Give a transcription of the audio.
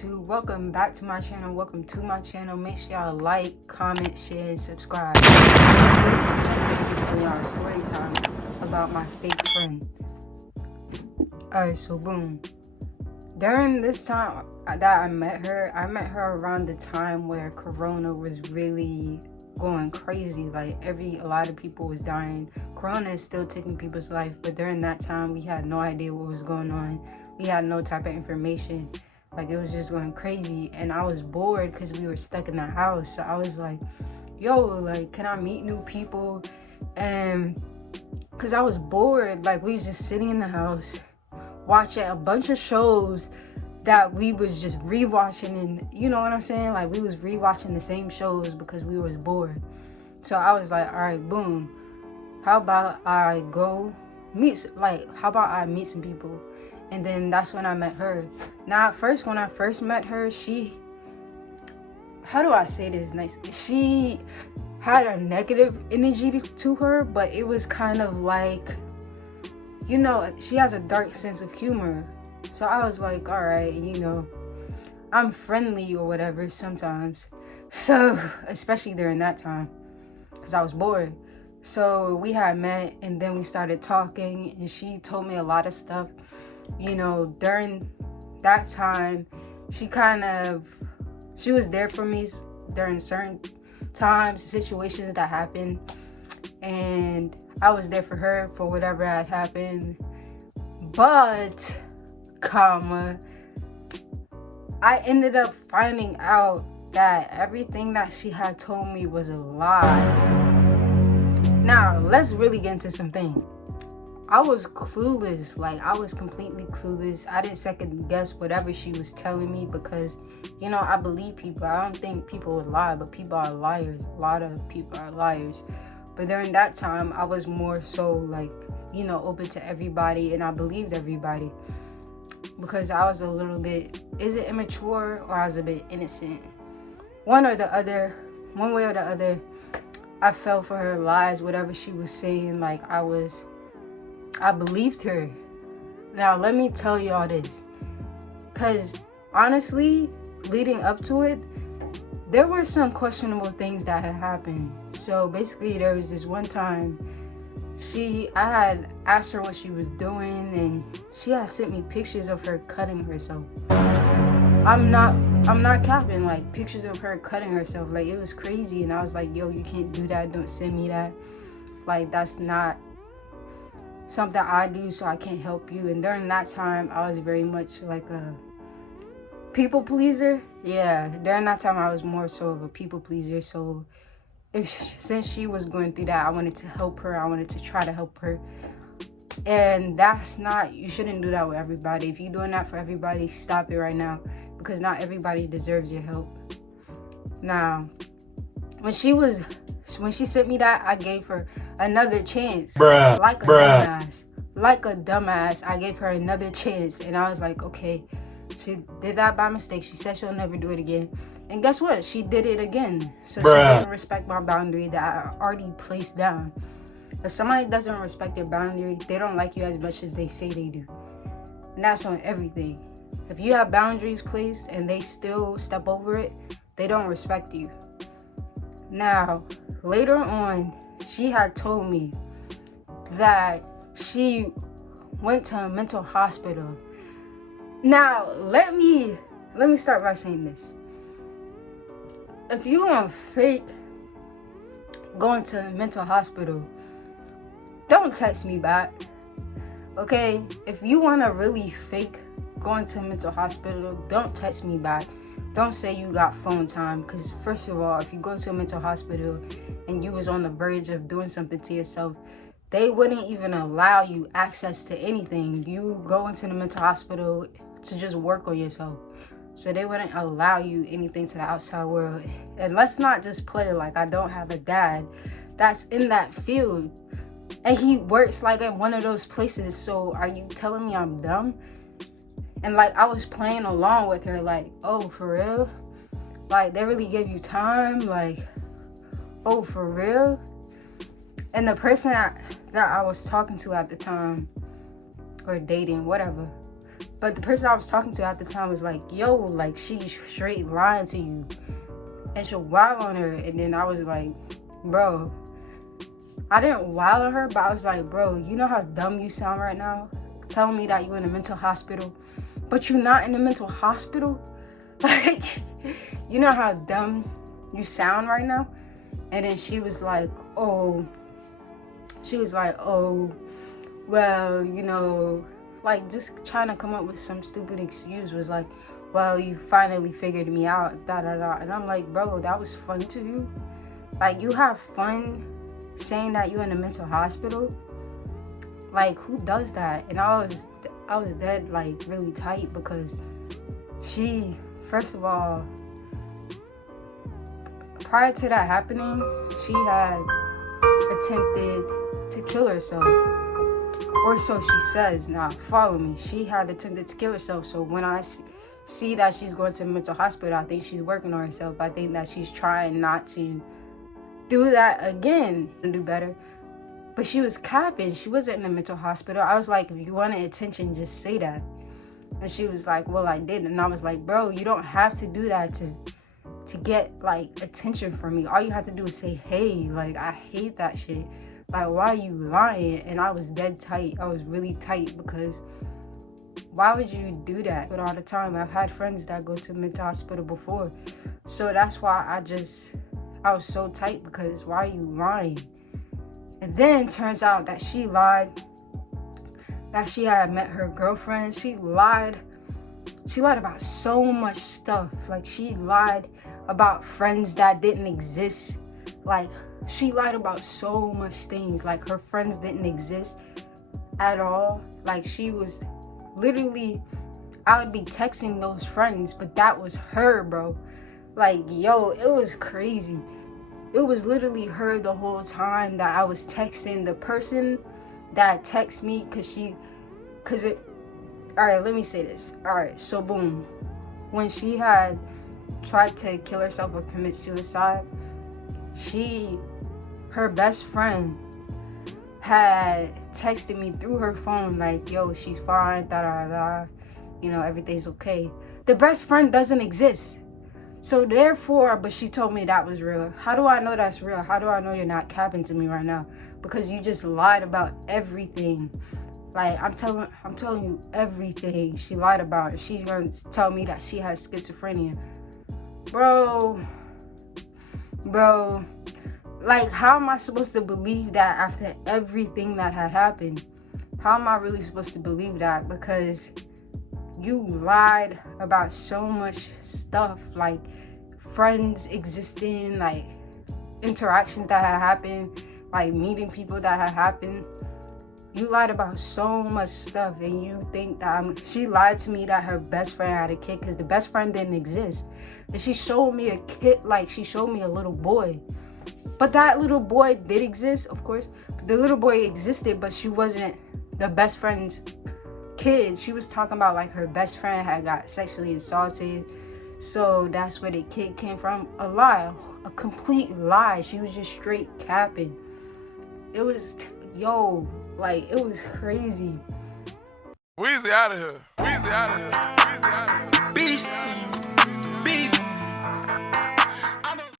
YouTube, welcome back to my channel. Welcome to my channel. Make sure y'all like, comment, share, and subscribe. I'm telling y'all a story time about my fake friend. Alright, so boom. During this time that I met her around the time where Corona was really going crazy. Like a lot of people was dying. Corona is still taking people's life, but during that time we had no idea what was going on. We had no type of information. Like, it was just going crazy, and I was bored because we were stuck in the house. So I was like, yo, like, can I meet new people? And because I was bored, like, we was just sitting in the house watching a bunch of shows that we was just rewatching, and you know what I'm saying? Like, we was rewatching the same shows because we was bored. So I was like, all right, boom, how about I meet some people? And then that's when I met her. Now, at first, when I first met her, how do I say this nice? She had a negative energy to her, but it was kind of like, you know, she has a dark sense of humor. So I was like, all right, you know, I'm friendly or whatever sometimes. So, especially during that time, because I was bored. So we had met, and then we started talking, and she told me a lot of stuff. You know, during that time, she was there for me during certain times, situations that happened, and I was there for her for whatever had happened. But, I ended up finding out that everything that she had told me was a lie. Now, let's really get into some things. I was clueless, like, I was completely clueless. I didn't second guess whatever she was telling me because, you know, I believe people. I don't think people would lie, but people are liars. A lot of people are liars. But during that time, I was more so, like, you know, open to everybody, and I believed everybody because I was a little bit, is it immature, or I was a bit innocent? One way or the other, I fell for her lies, whatever she was saying. Like, I believed her. Now, let me tell y'all this. Because, honestly, leading up to it, there were some questionable things that had happened. So, basically, there was this one time, I had asked her what she was doing, and she had sent me pictures of her cutting herself. I'm not capping, like, pictures of her cutting herself. Like, it was crazy, and I was like, yo, you can't do that. Don't send me that. Like, that's not something I do, so I can't help you. And during that time, I was very much like a people pleaser. Yeah, during that time, I was more so of a people pleaser. So since she was going through that, I wanted to help her. I wanted to try to help her. And you shouldn't do that with everybody. If you're doing that for everybody, stop it right now, because not everybody deserves your help. Now, when she sent me that, I gave her another chance. Like a dumbass, I gave her another chance, and I was like, okay, she did that by mistake. She said she'll never do it again, and guess what? She did it again. So she didn't respect my boundary that I already placed down. If somebody doesn't respect your boundary, they don't like you as much as they say they do, and that's on everything. If you have boundaries placed and they still step over it, they don't respect you. Now, later on, she had told me that she went to a mental hospital. Now, let me start by saying this. If you want to fake going to a mental hospital, don't text me back, okay? If you want to really fake going to a mental hospital, don't text me back. Don't say you got phone time, because first of all, if you go to a mental hospital and you was on the verge of doing something to yourself, they wouldn't even allow you access to anything. You go into the mental hospital to just work on yourself. So they wouldn't allow you anything to the outside world. And let's not just play like I don't have a dad that's in that field, and he works like at one of those places. So are you telling me I'm dumb? And like, I was playing along with her, like, oh, for real? Like, they really give you time? Like, oh, for real? And the person that I was talking to at the time, or dating, whatever, But the person I was talking to at the time was like, yo, like, she's straight lying to you. And she'll wild on her. And then I was like, bro, I didn't wild on her, but I was like, bro, you know how dumb you sound right now? Telling me that you're in a mental hospital, but you're not in a mental hospital? Like, you know how dumb you sound right now? And then she was like, oh, well, you know, like, just trying to come up with some stupid excuse. Was like, well, you finally figured me out, da da da. And I'm like, bro, that was fun to you? Like, you have fun saying that you're in a mental hospital? Like, who does that? And I was dead, like, really tight, because she, first of all, prior to that happening, she had attempted to kill herself. Or so she says. Now, follow me. She had attempted to kill herself. So when I see that she's going to a mental hospital, I think she's working on herself. I think that she's trying not to do that again and do better. But she was capping. She wasn't in a mental hospital. I was like, if you wanted attention, just say that. And she was like, well, I did. And I was like, bro, you don't have to do that to get, like, attention from me. All you have to do is say, hey, like, I hate that shit. Like, why are you lying? And I was dead tight. I was really tight, because why would you do that? But all the time, I've had friends that go to the mental hospital before. So that's why I was so tight, because why are you lying? And then turns out that she lied, that she had met her girlfriend. She lied about so much stuff. Like, she lied about friends that didn't exist. Like, she lied about so much things. Like, her friends didn't exist at all. Like, she was literally, I would be texting those friends, but that was her, bro. Like, yo, it was crazy. It was literally her the whole time that I was texting. The person that texted me, alright, let me say this. Alright, so boom. When she had tried to kill herself or commit suicide, her best friend had texted me through her phone, like, yo, she's fine, da da da, you know, everything's okay. The best friend doesn't exist. So therefore, but she told me that was real. How do I know that's real? How do I know you're not capping to me right now? Because you just lied about everything. Like, I'm telling you everything she lied about. She's gonna tell me that she has schizophrenia. Bro, like, how am I supposed to believe that after everything that had happened? How am I really supposed to believe that? Because you lied about so much stuff, like friends existing, like interactions that had happened, like meeting people that had happened. You lied about so much stuff, and you think that she lied to me that her best friend had a kid, because the best friend didn't exist. And she showed me a kid, like, she showed me a little boy. But that little boy did exist, of course. The little boy existed, but she wasn't the best friend's kid. She was talking about, like, her best friend had got sexually assaulted. So that's where the kid came from. A lie, a complete lie. She was just straight capping. It was, like, it was crazy. Weezy out of here. Weezy out of here. Weezy out of here.